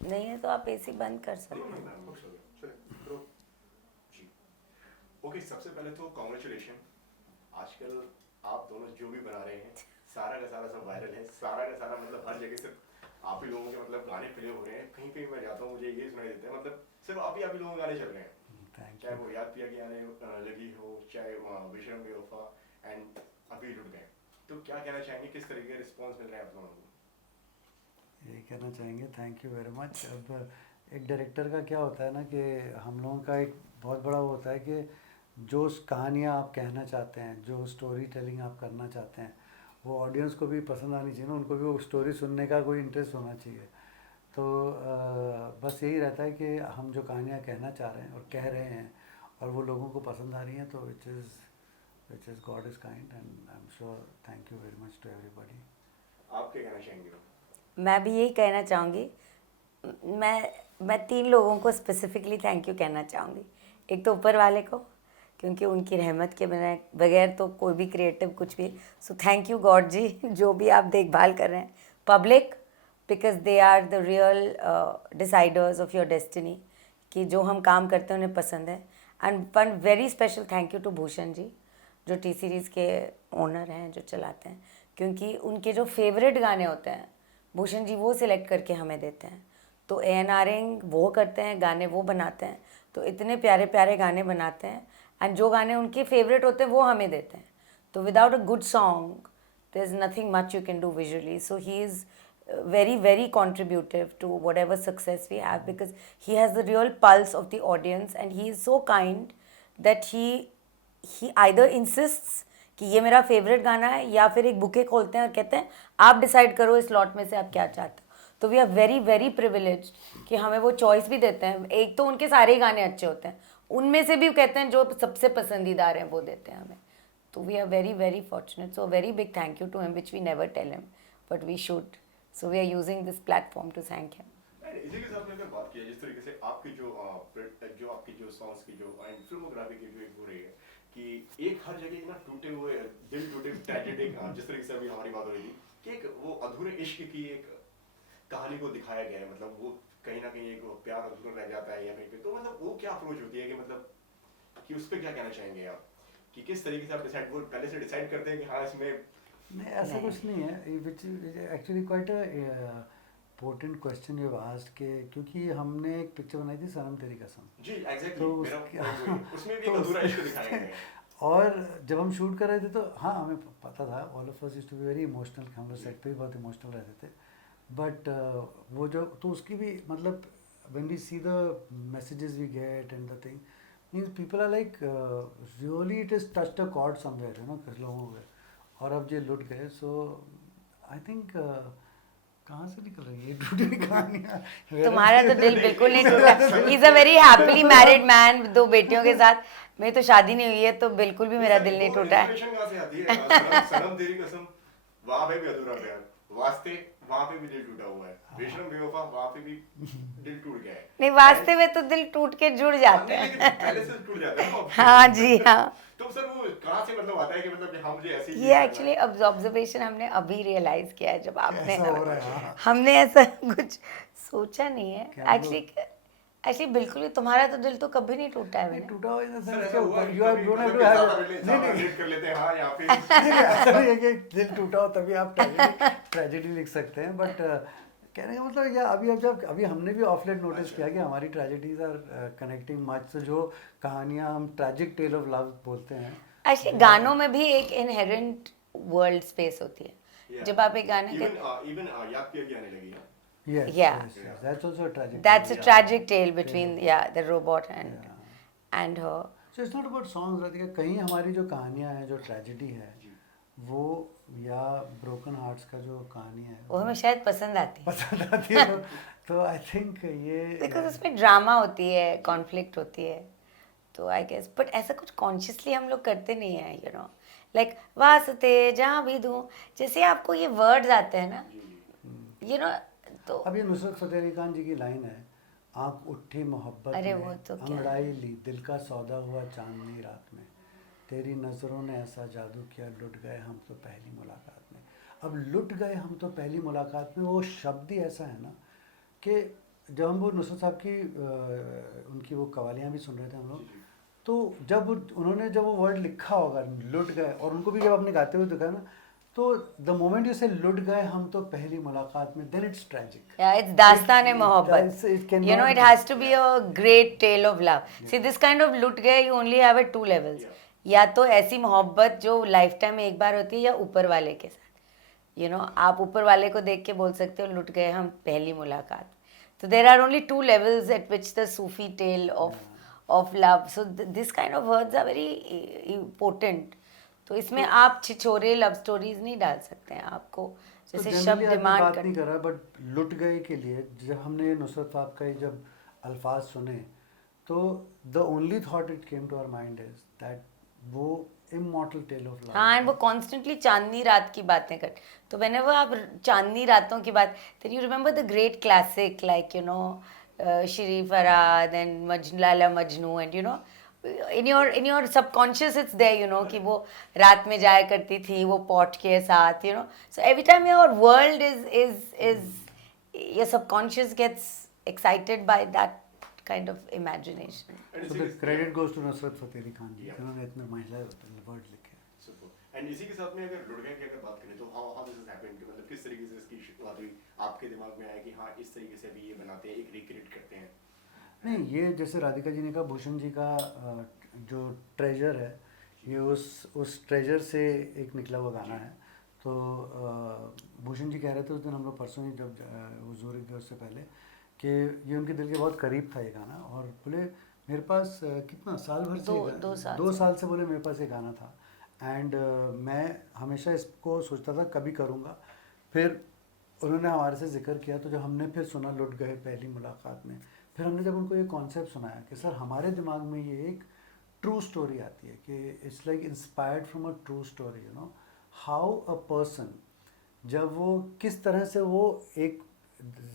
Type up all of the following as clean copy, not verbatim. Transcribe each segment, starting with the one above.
नहीं है तो आप एसी बंद कर सकते नहीं हैं। मैम खुश हो गए चलिए तो जी ओके सबसे पहले तो कॉन्ग्रेचुलेशन आजकल आप दोनों जो भी बना रहे हैं सारा का सारा सब वायरल है सारा का सारा मतलब हर जगह सिर्फ आप ही लोगों के मतलब गाने प्ले हो रहे हैं कहीं कहीं मैं जाता हूँ मुझे ये सुनाई देता है मतलब सिर्फ आप ही लोगों के गाने चल रहे हैं थैंक चाहे यू। वो याद पिया की आने लगी हो चाहे विश्रम बेवफा एंड अभी लुट गए तो क्या कहना चाहेंगे किस तरीके का रिस्पॉन्स मिल रहा है आप लोगों को यही कहना चाहेंगे, थैंक यू वेरी मच। अब एक डायरेक्टर का क्या होता है ना कि हम लोगों का एक बहुत बड़ा वो होता है कि जो कहानियाँ आप कहना चाहते हैं, जो स्टोरी टेलिंग आप करना चाहते हैं, वो ऑडियंस को भी पसंद आनी चाहिए ना, उनको भी वो स्टोरी सुनने का कोई इंटरेस्ट होना चाहिए। तो बस यही रहता है कि हम जो कहानियाँ कहना चाह रहे हैं और कह रहे हैं और वो लोगों को पसंद आ रही हैं, तो which is God is kind and I am sure. Thank you very much to everybody. आप क्या कहना चाहेंगे मैं भी यही कहना चाहूँगी। मैं 3 लोगों को स्पेसिफिकली थैंक यू कहना चाहूँगी। एक तो ऊपर वाले को, क्योंकि उनकी रहमत के बिना बगैर तो कोई भी क्रिएटिव कुछ भी। So thank you God ji, जो भी आप देखभाल कर रहे हैं। Public, because they are the real deciders of your destiny, कि जो हम काम करते हैं उन्हें पसंद है। And one very special thank you to Bhushan ji, जो टी सीरीज़ के ओनर हैं, जो चलाते हैं, क्योंकि उनके जो फेवरेट गाने होते हैं भूषण जी वो सिलेक्ट करके हमें देते हैं। तो एएनआरिंग वो करते हैं, गाने वो बनाते हैं, तो इतने प्यारे प्यारे गाने बनाते हैं। एंड जो गाने उनके फेवरेट होते हैं वो हमें देते हैं। तो without a good song there is nothing much you can do visually. So he is very contributive to whatever success we have, because he has the real pulse of the audience and he is so kind that he either insists कि ये मेरा favourite गाना है, या फिर एक bouquet खोलते हैं और कहते हैं आप डिसाइड करो इस लॉट में से आप क्या चाहते हो। तो we are very very privilege कि हमें वो चॉइस भी देते हैं। एक तो उनके सारे ही गाने अच्छे होते हैं, उनमें से भी कहते हैं जो सबसे पसंदीदार हैं वो देते हैं हमें। तो we are very very fortunate. So very big thank you to him, which we never tell him but we should. So we are using this platform to thank him. इसी के साथ में अगर बात किया जिस तरीके से आपकी जो आपकी जो सॉन्ग्स की जो एंड फिल्मोग्राफी की जो एक हो रही है कि एक हर जगह ना टूटे हुए दिल टूटे ट्रेजेडिक जिस तरीके से अभी हमारी बात हो रही थी कि एक वो अधूरे इश्क की एक कहानी को दिखाया गया है मतलब वो कहीं ना कहीं एक वो प्यार अधूरा रह जाता है या कहीं पे तो मतलब वो क्या अप्रोच होती है कि मतलब कि उस पर क्या कहना चाहेंगे आप कि किस तरीके से आप डिसाइड वो पहले से डिसाइड करते हैं कि हाँ इसमें नहीं, ऐसा नहीं। कुछ नहीं है। Which actually quite important question you asked के, क्योंकि हमने एक पिक्चर बनाई थी सनम तेरी कसम। जी एग्जैक्टली तो मेरा उसके पॉइंट वही है उसमें भी तो एक अधूरा इश्क दिखाया उसके गया है और जब हम शूट कर रहे थे तो हाँ हमें पता था, all of us used to be very emotional, हम लोग सेट पे भी बहुत इमोशनल रहते थे। बट वो जो तो उसकी भी मतलब when we see the messages we get and the thing means people are like really it is touched a chord somewhere, कुछ लोगों के। और अब ये लुट गए। सो आई थिंक कहाँ से निकल रही है ये टूटी कहानियाँ तुम्हारा तो दिल बिल्कुल नहीं टूटा। He is a very happily married man, 2 बेटियों के साथ। मेरी तो शादी नहीं हुई है, तो बिल्कुल भी मेरा दिल नहीं वो टूटा है। इंस्पिरेशन कहाँ से आती है सनम तेरी कसम वहां पे भी अधूरा प्यार वास्ते वहां पे भी दिल टूटा हुआ है बेशरम बेवफा वहां पे भी दिल टूट गया नहीं, है वास्ते में तो दिल टूट के जुड़ जाते नहीं हैं। लेकिन पहले से टूट जाता है ना हाँ जी, हाँ। तो सर वो कहाँ से मतलब आता है कि मतलब कि हाँ मुझे ऐसी चीज ये करना एक्चुअली है ऑब्जर्वेशन हमने अभी रियलाइज किया है, जब आपने ऐसा हो रहा है। हाँ, हमने ऐसा कुछ सोचा नहीं है क्या हम एक्चुअली। लोग एक्चुअली बिल्कुल भी तुम्हारा तो दिल तो कभी नहीं टूटा है नहीं मैंने। टूटा हो इन द सर सेंस ऐसा हुआ के कि यू हैव कभी डोंट हैव मतलब टू कि हैव ज्यादा नहीं ज्यादा नहीं रिलेट कर लेते हैं हाँ यहाँ पे नहीं नहीं, ऐसा नहीं है कि दिल टूटा हो तभी आप ट्रेजेडी लिख सकते हैं। बट कहने का मतलब या अभी हमने भी ऑफ लेट नोटिस अच्छा। किया कि हमारी ट्रेजेडीज आर कनेक्टिंग मच। तो जो कहानियाँ हम ट्रैजिक टेल ऑफ लव बोलते हैं एक्चुअली वो गानों में भी एक इनहेरेंट वर्ल्ड स्पेस होती है। या जब आप एक गाना इवन कहते, इवन याद किया कि आने लगी है yes yeah, yes yes that's also a tragic that's a Yeah. tragic tale tale between, of yeah, love. the robot and her. So it's not about songs रहती है, कहीं हमारी जो कहानियाँ हैं जो ट्रेजेडी है जी वो या ब्रोकन हार्ट्स का जो कहानी है वो वो हमें शायद पसंद आती है, पसंद आती है। तो आई थिंक ये बिकॉज उसमें ड्रामा होती है, कॉन्फ्लिक्ट होती है। तो आई गेस, बट ऐसा कुछ कॉन्शियसली हम लोग करते नहीं है, यू नो, लाइक वास्ते जहाँ भी दूँ, जैसे आपको ये वर्ड्स आते हैं ना, जी जी यू नो। तो अब ये नुसरत फतेह अली खान जी की लाइन है, आँख उठी मोहब्बत अरे में वो तो क्या है। अंगड़ाई ली दिल का सौदा हुआ चांदनी रात में, तेरी नज़रों ने ऐसा जादू किया लुट गए हम तो पहली मुलाकात में। अब लुट गए हम तो पहली मुलाकात में वो शब्द ही ऐसा है ना कि जब हम वो नुसरत साहब की उनकी वो कवालियाँ भी सुन रहे थे हम लोग, तो उन्होंने जब वो वर्ड लिखा होगा लुट गए, और उनको भी जब आपने गाते हुए देखा ना, तो द मोमेंट यू से लुट गए हम तो पहली मुलाकात में, then it's tragic. Yeah, it's दास्तान-ए-मोहब्बत. It cannot You know, it be. has to be a great tale of love. See, this kind of लुट गए, you only have at 2 levels. या तो ऐसी मोहब्बत जो लाइफ टाइम में एक बार होती है, या ऊपर वाले के साथ. You know, आप ऊपर वाले को देख के बोल सकते हो लुट गए हम पहली मुलाकात. So there are only 2 levels at which the Sufi tale of love. So this kind of words are very important. तो इसमें आप छिछोरे लव स्टोरीज नहीं डाल सकते हैं. आपको जैसे तो शब्द generally आदमी डिमांड बात कर. नहीं कर रहा, बट लुट गए के लिए जब हमने नुसरत साहब का जब अल्फाज सुने, तो the only thought it came to our mind is that वो इमॉर्टल टेल ऑफ लव. हाँ, एंड वो कॉन्स्टेंटली चांदनी रात की बातें कर. तो whenever आप चांदनी रातों की बात, then you remember the great classic like you know Shri Farhad and Lala Majnu, and you know in your subconscious it's there, you know, कि वो रात में जाया करती थी वो पॉट के साथ, you know. So every time your world is your subconscious gets excited by that kind of imagination. And So इसी the के- credit goes to Nusrat Fateh Ali Khan ji, Yeah. जिन्होंने इतने महिला वर्ड लिखे. Super. And इसी के साथ में अगर लुट गए की अगर बात करें तो how this has happened, मतलब किस तरीके से इसकी शुरुआत हुई, आपके दिमाग में आया कि हाँ इस तरीके से अभी ये बनाते हैं, एक रिक्रिएट करते हैं. नहीं, ये जैसे राधिका जी ने कहा, भूषण जी का जो ट्रेजर है, ये उस ट्रेजर से एक निकला हुआ गाना है. तो भूषण जी कह रहे थे उस दिन, हम लोग परसों ही जब वो ज़ूरिख गए उससे पहले, कि ये उनके दिल के बहुत करीब था ये गाना. और बोले मेरे पास कितना साल भर से दो साल से बोले मेरे पास ये गाना था. एंड मैं हमेशा इसको सोचता था कभी करूँगा. फिर उन्होंने हमारे से जिक्र किया, तो जब हमने फिर सुना लुट गए पहली मुलाकात में, फिर हमने जब उनको ये कॉन्सेप्ट सुनाया कि सर हमारे दिमाग में ये एक ट्रू स्टोरी आती है, कि it's like inspired from a true story, you know, how a person जब वो किस तरह से वो एक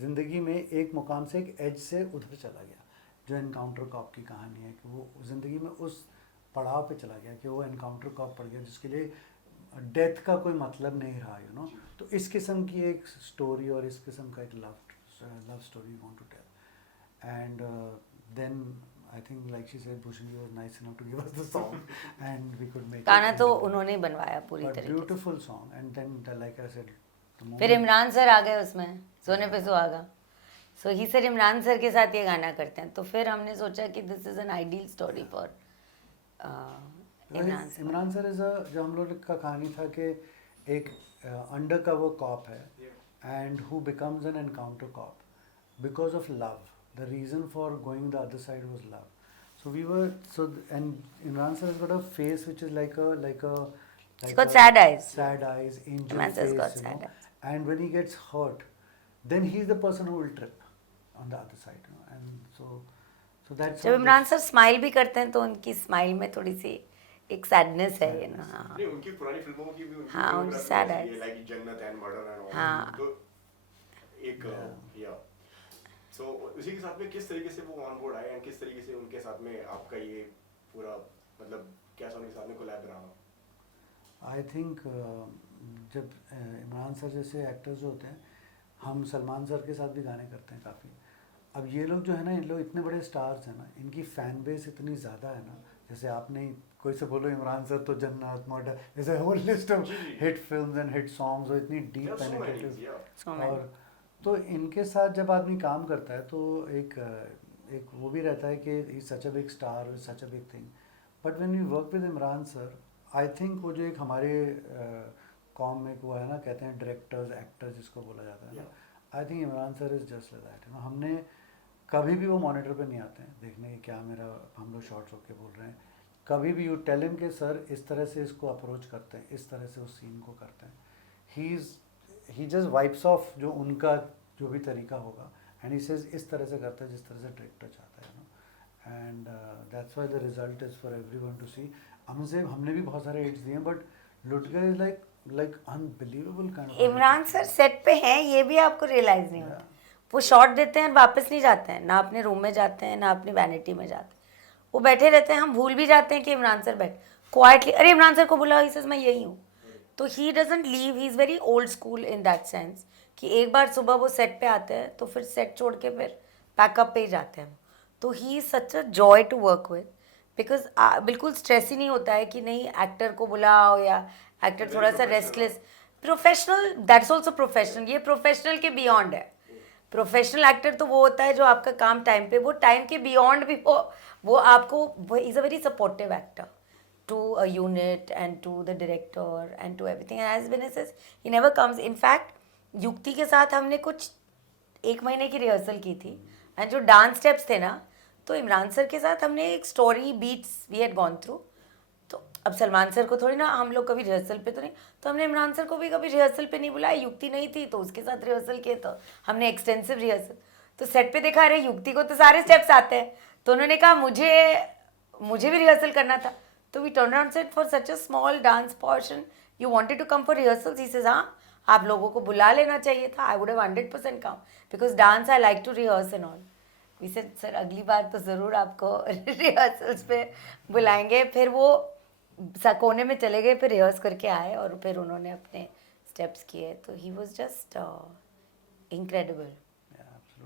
ज़िंदगी में एक मुकाम से एक एज से उधर चला गया, जो एनकाउंटर कॉप की कहानी है, कि वो ज़िंदगी में उस पड़ाव पे चला गया कि वो एनकाउंटर कॉप पड़ गया जिसके लिए डेथ का कोई मतलब नहीं रहा, यू नो. तो इस किस्म की एक स्टोरी और इस किस्म का एक love story you want to tell. And then I think, like she said, Bhushan ji was nice enough to give us the song, and we could make गाना it. तो उन्होंने ही बनवाया पूरी But तरीके से. beautiful song, and then like I said, the moment फिर Imran sir आ गए उसमें, सोने पे सुहागा. सो ही सर इमरान सर के साथ ये गाना करते हैं. तो फिर हमने सोचा कि this is an ideal story for Imran sir. Imran sir जो हम लोग का कहानी था कि एक अंडर कवर कॉप है, and who becomes an encounter cop because of love. The reason for going the other side was love. So and Imran sir has got a face which is like It's got sad eyes. sad eyes, angel Imran sir's face, got you sad know. eyes. And when he gets hurt, then he's the person who will trip on the other side, you know. And so that's जब how Imran sir smile भी करते हैं तो उनकी smile में थोड़ी सी एक sadness है, you know. हाँ. नहीं, उनकी पुरानी फिल्मों की भी हाँ, उनकी sad eyes. लाइक जन्नत एंड मर्डर एंड ऑल. हाँ. तो एक या सो उसी के साथ में किस तरीके से वो ऑन बोर्ड आए एंड किस तरीके से उनके साथ में आपका ये पूरा मतलब क्या उनके साथ में कोलैब रहा. आई थिंक जब इमरान सर जैसे एक्टर्स जो होते हैं, हम सलमान सर के साथ भी गाने करते हैं काफ़ी. अब ये लोग जो है ना, इन लोग इतने बड़े स्टार्स हैं ना, इनकी फ़ैन बेस इतनी ज़्यादा है ना. जैसे आपने कोई से बोलो इमरान सर तो जन्नत मर्डर, जैसे whole list of hit films and hit songs और इतनी डीप पेनिट्रेटिव. So many. और तो इनके साथ जब आदमी काम करता है तो एक वो भी रहता है कि he such a big star, such a big thing. But when we work with Imran sir, I think वो जो एक हमारे कॉम में वो है ना, कहते हैं डायरेक्टर्स एक्टर्स जिसको बोला जाता है ना, I think Imran sir is just like that, you know. हमने कभी भी वो मॉनिटर पे नहीं आते हैं देखने कि क्या मेरा हम लोग शॉर्ट्स होके बोल रहे हैं. कभी भी यू टेल हिम के सर इस तरह से इसको अप्रोच करते हैं, इस तरह से उस सीन को करते हैं. ही जस्ट वाइप्स ऑफ जो उनका जो भी तरीका होगा, एंड ही सेज इस तरह से करता है जिस तरह से डायरेक्टर चाहता है, you know. And that's why the result is for everyone to see. हमने भी बहुत सारे हिट्स दिए, बट लुट गए is like unbelievable kind of. Imran sir set पे हैं, ये भी आपको रियलाइज नहीं होता. वो शॉट देते हैं और वापस नहीं जाते हैं, ना अपने रूम में जाते हैं ना अपनी वैनिटी में जाते हैं. वो बैठे रहते हैं, हम भूल भी जाते हैं कि इमरान सर बैठ क्वाइटली, अरे इमरान सर को बुलाओ, ही मैं यही हूँ. तो he doesn't leave, he is very old school in that sense कि एक बार सुबह वो सेट पे आते हैं तो फिर सेट छोड़ के फिर पैकअप पे ही जाते हैं। तो he is such a joy to work with, because बिल्कुल स्ट्रेस ही नहीं होता है कि नहीं एक्टर को बुलाओ या एक्टर Very थोड़ा सा professional, restless. Professional, that's also professional, ये प्रोफेशनल के बियॉन्ड है। प्रोफेशनल एक्टर तो वो होता है जो आपका काम टाइम पे, वो टाइम के बियॉन्ड भी वो आपको is a very supportive actor to a unit and to the director and to everything. And as Vinay says, he never comes. In fact, युक्ति के साथ हमने कुछ 1 महीने की रिहर्सल की थी, एंड जो डांस स्टेप्स थे ना, तो इमरान सर के साथ हमने एक story beats we had gone through. तो अब सलमान सर को थोड़ी ना हम लोग कभी रिहर्सल पे तो नहीं, तो हमने इमरान सर को भी कभी रिहर्सल पे नहीं बुलाया। युक्ति नहीं थी तो उसके साथ रिहर्सल किए, तो हमने एक्सटेंसिव रिहर्सल। तो सेट पे देखा, अरे युक्ति को तो सारे स्टेप्स आते हैं, तो उन्होंने कहा मुझे भी रिहर्सल करना था। तो we turn around said for such a small dance portion you wanted to come for rehearsals. He says हाँ, आप लोगों को बुला लेना चाहिए था, I would have 100% come, because dance I like to rehearse and all. We said sir अगली बार तो ज़रूर आपको रिहर्सल्स पे बुलाएंगे। फिर वो कोने में चले गए, फिर रिहर्स करके आए और फिर उन्होंने अपने स्टेप्स किए। तो he was just incredible.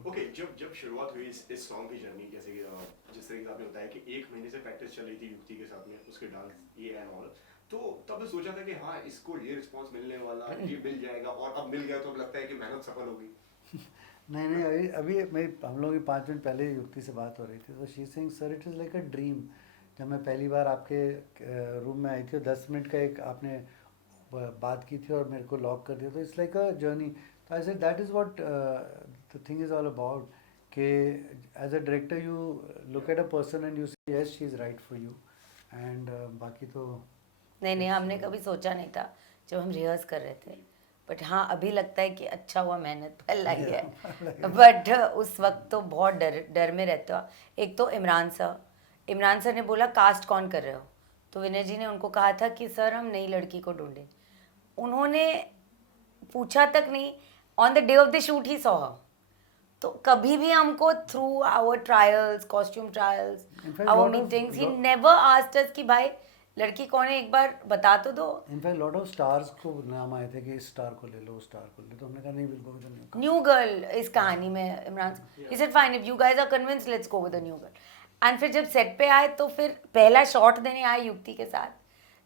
Okay, जब शुरुआत हुई इस सॉन्ग की जर्नी, जैसे कि जिस तरीके से आपने बताया कि 1 महीने से प्रैक्टिस चल रही थी युक्ति के साथ में, उसके डांस ये एंड ऑल, तो तब सोचा था कि हाँ इसको ये रिस्पांस मिलने वाला, ये मिल जाएगा, और अब मिल गया तो अब लगता है कि मेहनत सफल होगी। नहीं अभी मेरी हम लोग की 5 मिनट पहले युक्ति से बात हो रही थी, तो she Singh sir it is like a dream. जब मैं पहली बार आपके रूम में आई थी और 10 मिनट का एक आपने बात की थी और मेरे को लॉक कर दिया, तो इट्स लाइक अ जर्नी। तो I said that is what the thing is all about, कि as a director you look at a person and you say yes she is right for you, and बाकी तो नहीं हमने कभी सोचा नहीं था जब हम रिहर्स कर रहे थे, बट हाँ अभी लगता है कि अच्छा हुआ मेहनत फल लाई है। बट उस वक्त तो बहुत डर में रहते हो। एक तो इमरान सर ने बोला कास्ट कौन कर रहे हो, तो विनय जी ने उनको कहा था कि सर हम नई लड़की को ढूंढें। उन्होंने पूछा तक नहीं, on the day of the shoot he saw her. तो कभी भी हमको through our trials, costume trials, In fact, our lot of- meetings, he lot- never asked us कि भाई लड़की कौन है, एक बार बता तो दो। इनफैक्ट लॉट ऑफ स्टार्स को नाम आए थे कि इस स्टार को ले लो, उस स्टार को ले लो, तो हमने कहा नहीं, will go with the new. New girl इस कहानी में Imran, he said fine if you guys are convinced let's go with the new girl. And फिर जब सेट पे आए तो फिर पहला शॉट देने आए युक्ति के साथ,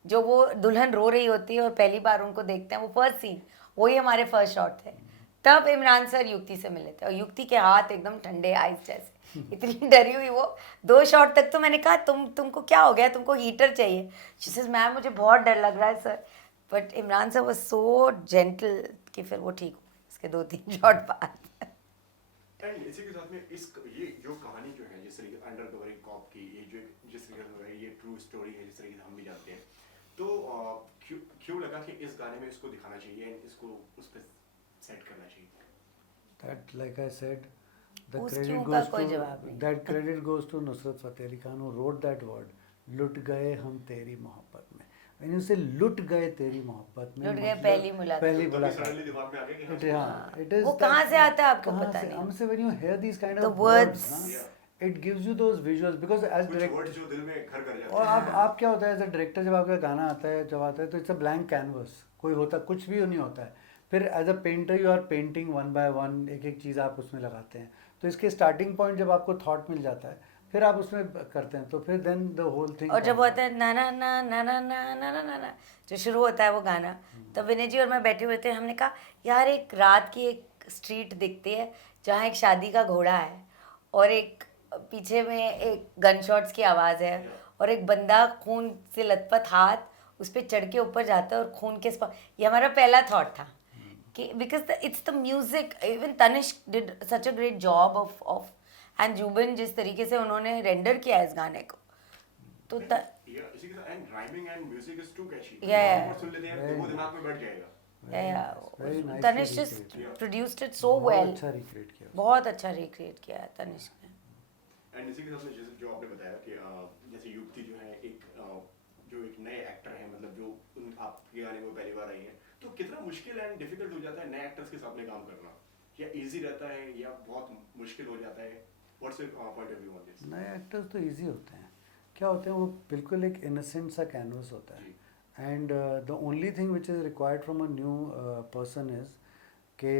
जो वो दुल्हन रो रही होती है और पहली बार उनको देखते हैं, वो फर्स्ट सीन, वही हमारे फर्स्ट शॉट थे। तब इमरान सर युक्ति से मिले थे और युक्ति के हाथ एकदम ठंडे आइस जैसे, इतनी डरी हुई वो। 2 शॉट तक तो मैंने कहा तुमको क्या हो गया, तुमको हीटर चाहिए। शी सेज मैम मुझे बहुत डर लग रहा है sir, but Imran sir was so gentle कि फिर वो ठीक हो गए उसके 2-3 शॉट बाद। एंड इसी के साथ में ये जो कहानी जो है, जिस तरीके अंडर कवरिंग कॉप की, ये जो जिस तरीके से हो रहा है, ये ट्रू स्टोरी है, जिस तरीके से हम भी जानते हैं, तो क्यों लगा कि इस गाने में इसको दिखाना चाहिए एंड इसको उस पर सेट करना चाहिए? That, like I said, the उस credit क्यों का goes कोई to जवाब नहीं। that credit goes to Nusrat Fateh Ali Khan, who wrote that word. लुट गए हम तेरी मोहब्बत में। When you say लुट गए तेरी मोहब्बत में, लुट गए मतलब पहली मुलाकात। पहली तभी मुलाकात। सडनली दिमाग में आ गया कि हाँ, It, हाँ, it is वो that- कहाँ से आता है आपको कहाँ पता से- नहीं। हमसे when you hear these kind The of words, words. ना, it gives you those visuals, because as कुछ direct, वर्ड जो दिल में घर कर जाते और हैं। आप क्या होता है एज अ डायरेक्टर, जब आपका गाना आता है, जब आता है तो इट्स अ ब्लैंक कैनवस, कोई होता कुछ भी नहीं होता है। फिर as a painter you are painting one by one, एक एक चीज़ आप उसमें लगाते हैं। तो इसके स्टार्टिंग पॉइंट जब आपको थॉट मिल जाता है, फिर आप उसमें करते हैं, तो फिर देन द होल थिंग। और जब होता है ना ना ना ना ना ना ना ना ना ना, जो शुरू होता है वो गाना, तब विनय जी और मैं बैठे हुए थे, हमने कहा यार एक रात की एक स्ट्रीट दिखती है जहाँ एक शादी का घोड़ा है और एक पीछे में एक गन शॉट्स की आवाज़ है और एक बंदा खून से लथपथ हाथ उस पर चढ़ के ऊपर जाता है और खून के ये हमारा पहला थॉट था कि because it's the music. Even Tanishk did such a great job of and Jubin, जिस तरीके से उन्होंने रेंडर किया है इस गाने को, तो इसी के साथ and rhyming and music is too catchy. Yeah. सुन लेते हैं तो वो दिमाग में बैठ जाएगा। Very nicely Tanishk recreated. just produced it so बहुत well, अच्छा रिक्रिएट किया उसने। बहुत अच्छा रिक्रिएट किया है तनिष्क ने। एंड इसी के साथ में जैसे जो आपने बताया कि जैसे युक्ति जो है जो एक नए एक्टर हैं, मतलब जो आपके गाने में पहली बार आई है, तो कितना मुश्किल एंड डिफिकल्ट हो जाता है नए एक्टर्स के साथ में काम करना, या इजी रहता है या बहुत मुश्किल हो जाता है? What's your point of view on this? नए एक्टर्स तो इजी होते हैं। क्या होते हैं, वो बिल्कुल एक इनोसेंट सा कैनवस होता है, and the only thing which is required from a new person is के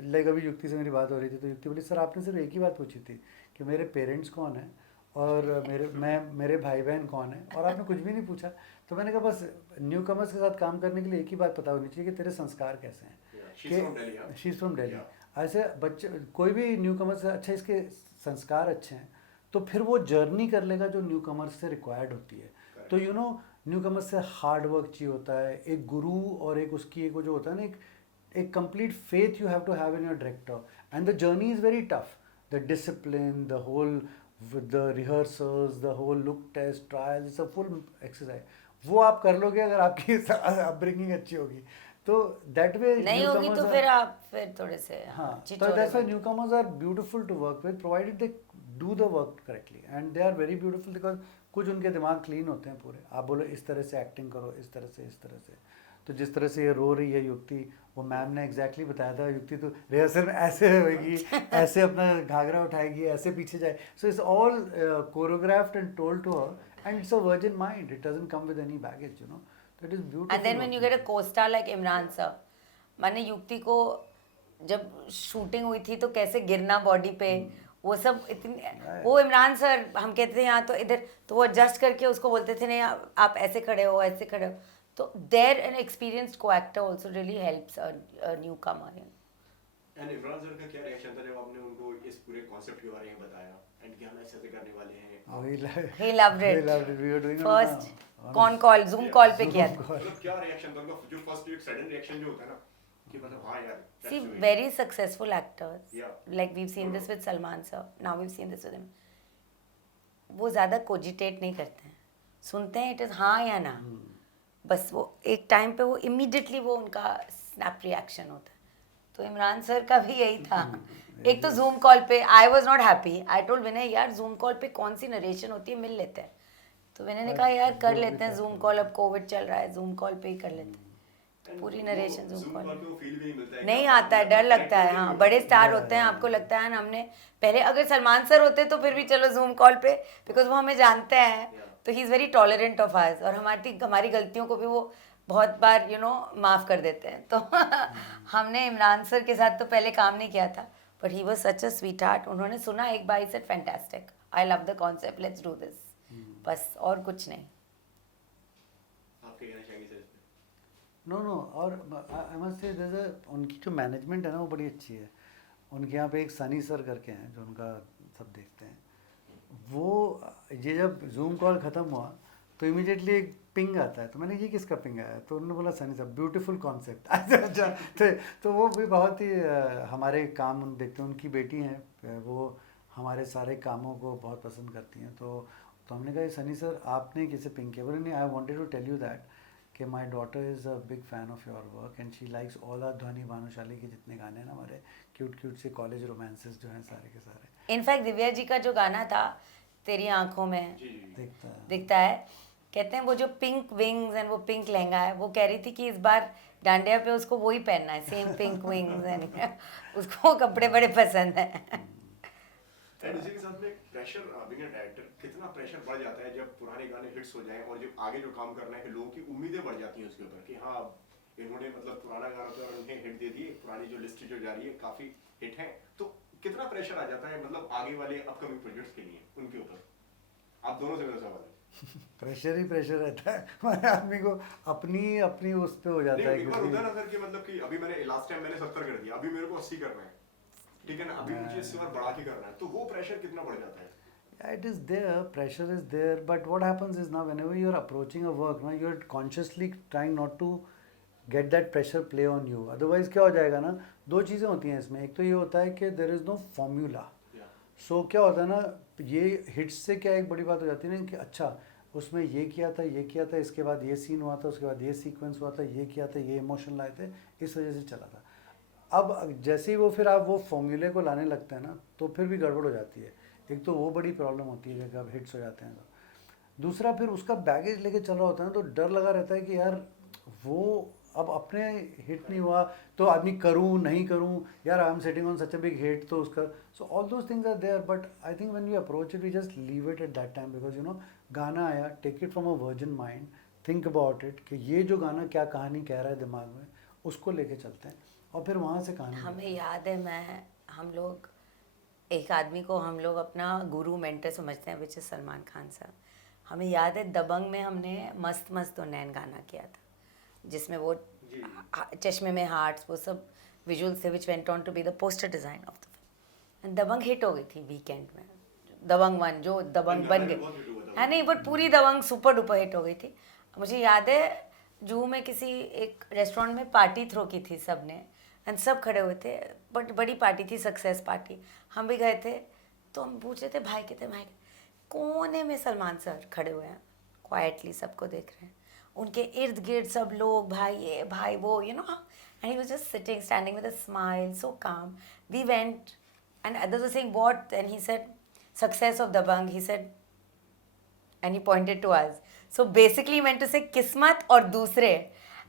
लाइक अभी युक्ति से मेरी बात हो रही थी तो युक्ति बोली सर आपने सिर्फ एक ही बात पूछी थी कि मेरे पेरेंट्स कौन है और मेरे भाई बहन कौन है और आपने कुछ भी नहीं पूछा। तो मैंने कहा बस न्यू कमर्स के साथ काम करने के लिए एक ही बात पता होनी चाहिए कि तेरे संस्कार कैसे हैं। She is from Delhi. ऐसे बच्चे कोई भी न्यू कमर्स अच्छा इसके संस्कार अच्छे हैं तो फिर वो जर्नी कर लेगा जो न्यू कमर्स से रिक्वायर्ड होती है। तो यू नो न्यू कमर्स से हार्ड वर्क चाहिए होता है, एक गुरु और एक उसकी एक वो जो होता है ना एक complete faith you have to have in your director and the journey is very tough, the discipline, the whole the rehearsals, the whole look test trial, it's a full exercise. वो आप कर लोगे अगर आपकी अपब्रिंगिंग अच्छी होगी तो that way नहीं होगी तो फिर आप फिर थोड़े से हाँ चिट तो हो दैट्स रहे why newcomers are beautiful to work with provided they do the work correctly and they are very beautiful because कुछ उनके दिमाग क्लीन होते हैं पूरे। आप बोलो इस तरह से एक्टिंग करो, इस तरह से। तो जिस तरह से ये रो रही है युक्ति, वो मैम ने एग्जैक्टली बताया था युक्ति तो रिहर्सल में ऐसे होगी, ऐसे अपना घाघरा उठाएगी, ऐसे पीछे जाए। So it's all choreographed and told to her and it's a virgin mind, it doesn't come with any baggage, you know. तो it is beautiful. And then when you get a costar like Imran sir, मैंने युक्ति को जब shooting हुई थी तो कैसे गिरना body पे वो सब इतनी, वो इमरान सर हम कहते थे यहाँ तो इधर, तो वो एडजस्ट करके उसको बोलते थे नहीं आप ऐसे खड़े हो, ऐसे खड़े हो। तो देयर एन एक्सपीरियंस्ड को actor also really helps a new Qamar. And Imran sir का क्या रिएक्शन था जब आपने उनको इस पूरे कॉन्सेप्ट के बारे में बताया एंड कि हम ऐसे करने वाले हैं? He loved it. We loved it. We were doing it First on a con call, zoom call पे किया था। मतलब क्या रिएक्शन था उनका? जो फर्स्ट एक सडन रिएक्शन जो होता है ना कि मतलब हाँ यार that's See, the way. very successful actors. Yeah. Like we've seen this with Salman sir. Now we've seen this with him. वो ज़्यादा कोजिटेट नहीं करते हैं, सुनते हैं इट इज़ हाँ या ना, बस वो एक टाइम पे वो इमीडिएटली वो उनका स्नैप रिएक्शन होता है। तो इमरान सर का भी यही था। एक तो जूम कॉल पे I was not happy, I told Vinay यार जूम कॉल पे कौन सी नरेशन होती है, मिल लेते हैं। तो विनय ने कहा यार कर लेते हैं जूम कॉल, अब कोविड चल रहा है, जूम कॉल पे ही कर लेते हैं पूरी नरेशन जूम कॉल। नहीं आता है, डर लगता है। हाँ, बड़े स्टार होते हैं, आपको लगता है ना, हमने पहले अगर सलमान सर होते तो फिर भी चलो जूम कॉल पे, बिकॉज वो हमें जानते हैं, तो he is very tolerant of us, और हमारी गलतियों को भी वो बहुत बार माफ़ कर देते हैं। तो हमने इमरान सर के साथ तो पहले काम नहीं किया था, but he was such a sweetheart. उन्होंने सुना एक बार, said fantastic, I love the concept, let's do this, बस और कुछ नहीं। आपके कहना चाहिए सर? नो और आई मस्ट से उनकी जो मैनेजमेंट है ना वो बड़ी अच्छी है। उनके यहाँ पे एक सनी सर करके हैं जो उनका सब देखते हैं। वो ये जब जूम कॉल ख़त्म हुआ तो इमीडिएटली एक पिंग आता है, तो मैंने ये किसका पिंग आया, तो उन्होंने बोला सनी साहब ब्यूटीफुल कॉन्सेप्ट। अच्छा तो वो भी बहुत ही हमारे काम देखते हैं। उनकी बेटी हैं, वो हमारे सारे कामों को बहुत पसंद करती हैं। तो हमने कहा सनी सर आपने किसे पिंग किया? बोले नहीं, I wanted to tell you that कि my daughter is a big fan of your work and she likes all आर ध्वनि भानुशाली के जितने गाने हैं ना, हमारे क्यूट से कॉलेज रोमांसेस जो हैं सारे के सारे। इनफैक्ट दिव्या जी का जो गाना था तेरी आंखों में दिखता है, कहते हैं वो जो पिंक विंग्स एंड वो पिंक लहंगा है, वो कह रही थी कि इस बार डांडिया पे उसको वही पहनना है, सेम पिंक विंग्स एंड उसको कपड़े बड़े पसंद हैं। एंड इसी के साथ में प्रेशर बीइंग अ डायरेक्टर, कितना प्रेशर बढ़ जाता है जब पुराने गाने हिट्स हो जाएं और जब आगे जो काम करना है कि लोगों की उम्मीदें बढ़ जाती हैं उसके ऊपर कि हाँ इन्होंने मतलब पुराना गाना तो उन्हें हिट दे दिए, पुरानी जो लिस्ट जो जा रही है काफी हिट है, तो कितना प्रेशर आ जाता है मतलब आगे वाले अपकमिंग प्रोजेक्ट्स के लिए उनके ऊपर? आप दोनों से मेरा सवाल है। प्रेशर ही प्रेशर रहता है हमारे आदमी को, अपनी उस पे हो जाता है। एक बार होता है ना सर कि मतलब कि अभी मैंने लास्ट टाइम मैंने 70 कर दिया, अभी मेरे को 80 करना है, ठीक है ना, अभी मुझे इससे और बढ़ा के करना है, तो वो प्रेशर कितना बढ़ जाता है? Yeah, it is there, pressure is there, but what happens is now whenever you are approaching a work, now you are consciously trying not to get that pressure play on you. Otherwise क्या हो जाएगा ना, दो चीज़ें होती हैं इसमें। एक तो ये होता है कि there is no formula. So क्या होता है ना, ये हिट्स से क्या एक बड़ी बात हो जाती है ना कि अच्छा उसमें ये किया था, इसके बाद ये सीन हुआ था, उसके बाद ये सीक्वेंस हुआ था, ये किया था, ये इमोशन लाए थे, इस वजह से चला था। अब जैसे ही वो फिर आप वो फॉर्मूले को लाने लगते हैं ना, तो फिर भी गड़बड़ हो जाती है। एक तो वो बड़ी प्रॉब्लम होती है जब हिट्स हो जाते हैं तो। दूसरा फिर उसका बैगेज लेके चल रहा होता है ना, तो डर लगा रहता है कि यार वो अब अपने हिट नहीं हुआ तो आदमी करूँ नहीं करूँ, यार I am setting on such a big hit, तो उसका so all those things are there. But I think when we approach it we just leave it at that time, because you know गाना आया, take it from a virgin mind, think about it कि ये जो गाना क्या कहानी कह रहा है दिमाग में, उसको लेके चलते हैं। और फिर वहाँ से कहानी हमें याद है हम लोग एक आदमी को हम लोग अपना गुरु मेंटर समझते हैं, विच इज़ सलमान खान साहब। हमें याद है दबंग में हमने मस्त मस्त नैन गाना किया था, जिसमें वो जी। चश्मे में हार्ट्स वो सब विजुअल्स थे, which went on to be the poster design of the film. Dabangg hit हो गई थी वीकेंड में, दबंग 1 जो दबंग बन गाना भी बहुत हिट हुआ गई था। है नहीं, बट पूरी दबंग सुपर डुपर हिट हो गई थी। मुझे याद है जूहू में किसी एक रेस्टोरेंट में पार्टी थ्रो की थी सबने, एंड सब खड़े हुए थे, बट बड़ी पार्टी थी, सक्सेस पार्टी। हम भी गए थे, तो हम पूछ रहे थे भाई कहते भाई कोने में सलमान सर खड़े हुए हैं, क्वाइटली सबको देख रहे हैं, उनके इर्द गिर्द सब लोग भाई ये भाई वो, you know, and he was just sitting standing with a smile so काम। We went and others were saying what, and he said success of Dabang, he said, and he pointed to us, so basically he meant to say किस्मत और दूसरे।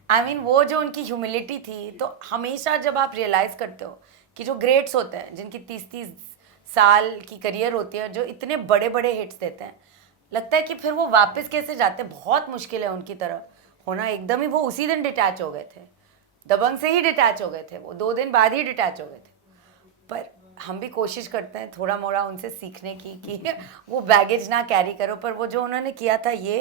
I mean वो जो उनकी humility थी, तो हमेशा जब आप रियलाइज़ करते हो कि जो ग्रेट्स होते हैं जिनकी 30-30 साल की करियर होती है, जो इतने बड़े बड़े हिट्स देते हैं, लगता है कि फिर वो वापस कैसे जाते हैं, बहुत मुश्किल है उनकी तरह होना। एकदम ही वो उसी दिन डिटैच हो गए थे, दबंग से ही डिटैच हो गए थे, वो 2 दिन बाद ही डिटैच हो गए थे। पर हम भी कोशिश करते हैं थोड़ा मोड़ा उनसे सीखने की कि वो बैगेज ना कैरी करो, पर वो जो उन्होंने किया था ये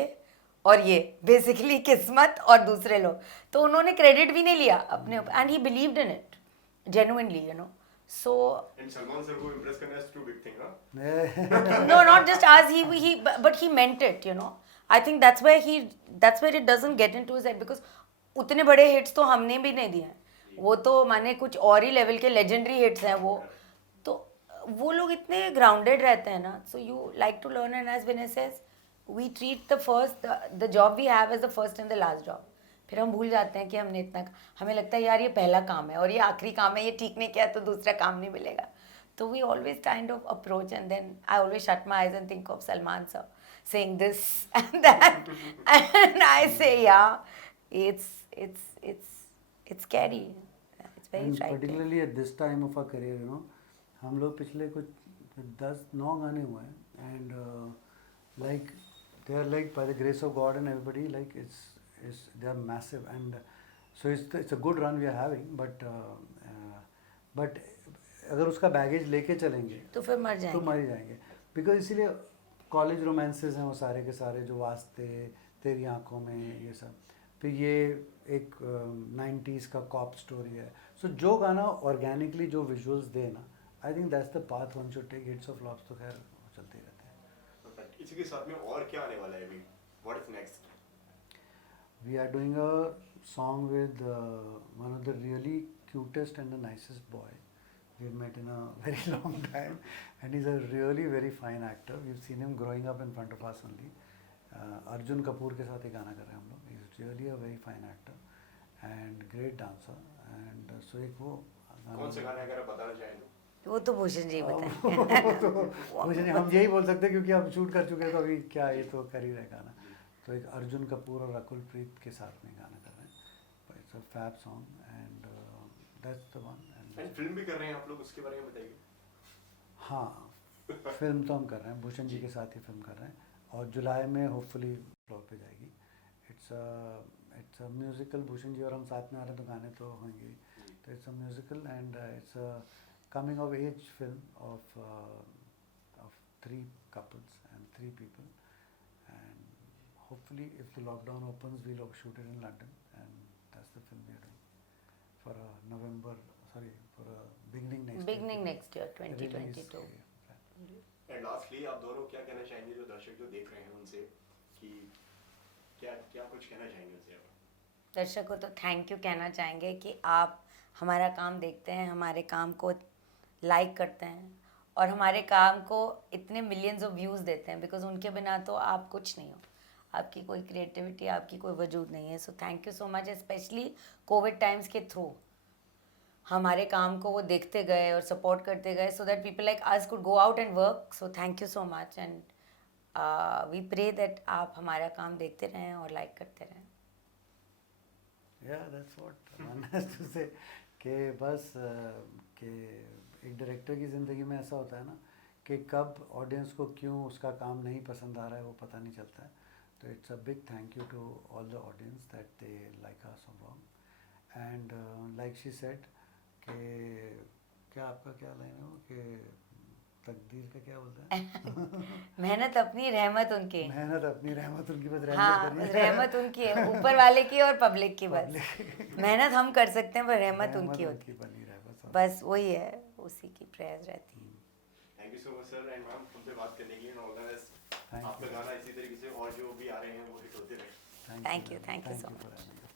और ये बेसिकली किस्मत और दूसरे लोग, तो उन्होंने क्रेडिट भी नहीं लिया अपने, and he believed in it genuinely, you know. So and Salman sir को इम्प्रेस करना इज टू बिग थिंग, ना? no, not just as but he meant it, you know. I think that's where it doesn't get into his head, because उतने बड़े hits तो हमने भी नहीं दिए हैं, वो तो माने कुछ और ही लेवल के लेजेंडरी हिट्स हैं वो। तो वो लोग इतने ग्राउंडेड रहते हैं ना, so you like to learn, and as Vinay says we treat the job we have as the first and the last job. फिर हम भूल जाते हैं कि हमने इतना, हमें लगता है यार ये पहला काम है और ये आखिरी काम है, ये ठीक नहीं किया तो दूसरा काम नहीं मिलेगा। So we always kind of approach, and then I always shut my eyes and think of Salman sir saying this and that, and I say, yeah, it's scary. It's very And frightening. particularly at this time of our career, you know, हम लोग पिछले कुछ 10-9 गाने हुए हैं, and like they are like by the grace of God and everybody, like they are massive, and so it's a good run we are having, but अगर उसका baggage लेके चलेंगे तो फिर मर तो जाएंगे। मर ही जाएंगे। बिकॉज इसीलिए कॉलेज रोमांसेस हैं वो सारे के सारे, जो वास्ते, तेरी आंखों में, ये सब। फिर ये एक 90s का कॉप स्टोरी है। सो जो गाना ऑर्गेनिकली जो विजुअल्स दे ना, I think that's the path one should take. Hits और फ्लॉप्स तो खैर चलते ही रहते हैं। Perfect. इसी के साथ में और क्या आने वाला है अभी? What is next? We are doing a song with one of the really cutest and the nicest boy we've met in a very long time, and he's a really very fine actor. We've seen him growing up in front of us only. Arjun Kapoor के साथ एक गाना कर रहे हैं हम लोग. He's really a very fine actor and great dancer, and so एक वो कौन से गाने अगर आप बताना चाहें तो? वो तो भूषण जी बताएंगे। तो मुझे नहीं, हम यही बोल सकते हैं क्योंकि अब शूट कर चुके हैं, तो अभी क्या ये तो कर ही रहे गाना। तो एक अर्जुन कपूर और रकुल प्रीत के साथ में गाना कर रहे हैं। It's a fab song, and that's the one. And film भी कर रहे हैं आप लोग, उसके बारे में बताइए। हाँ, फिल्म तो हम कर रहे हैं, भूषण जी के साथ ही फिल्म कर रहे हैं, और जुलाई में होपफुली फ्लोर पे जाएगी। It's a musical, Bhushan ji और हम साथ में आ रहे हैं तो गाने तो होंगे। तो it's a musical, and it's a coming of age film of 3 couples and 3 people, and hopefully if the lockdown opens we'll shoot it in London, and that's the film we are doing for beginning next year, 2022। And lastly आप दोनों क्या कहना चाहेंगे जो दर्शक जो देख रहे हैं उनसे, कि क्या क्या कुछ कहना चाहेंगे उनसे आप? दर्शकों तो थैंक यू कहना चाहेंगे कि आप हमारा काम देखते हैं, हमारे काम को लाइक करते हैं, और हमारे काम को इतने मिलियंस ऑफ व्यूज़ देते हैं, बिकॉज उनके बिना तो आप कुछ नहीं हो, आपकी कोई क्रिएटिविटी, आपकी कोई वजूद नहीं है। सो thank you so much, specially Covid times के थ्रू हमारे काम को वो देखते गए और सपोर्ट करते गए, so that people like us could go out and work. So thank you so much, and we pray that आप हमारा काम देखते रहें और लाइक करते रहें। Yeah, that's what one has to say, कि बस कि एक डायरेक्टर की ज़िंदगी में ऐसा होता है ना कि कब ऑडियंस को क्यों उसका काम नहीं पसंद आ रहा है वो पता नहीं चलता है। तो it's a big thank you to all the audience that they like our work, and like she said, कि क्या आपका क्या लाइन है वो कि तकदीर का क्या बोलते हैं मेहनत अपनी, रहमत उनकी। मेहनत अपनी, रहमत उनकी, बस रहमत हाँ, करिए। बस रहमत उनकी है, ऊपर वाले की और पब्लिक की बस। मेहनत हम कर सकते हैं पर रहमत उनकी होती है। बनी रहे बस। बस वही है, उसी की प्रेयर्स रहती है। Thank you so much sir and ma'am हमसे बात करने के लिए ऑल द बेस्ट। Thank आपका you. गाना इसी तरीके से और जो भी आ रहे हैं वो हिट होते रहे। Thank you so for having us.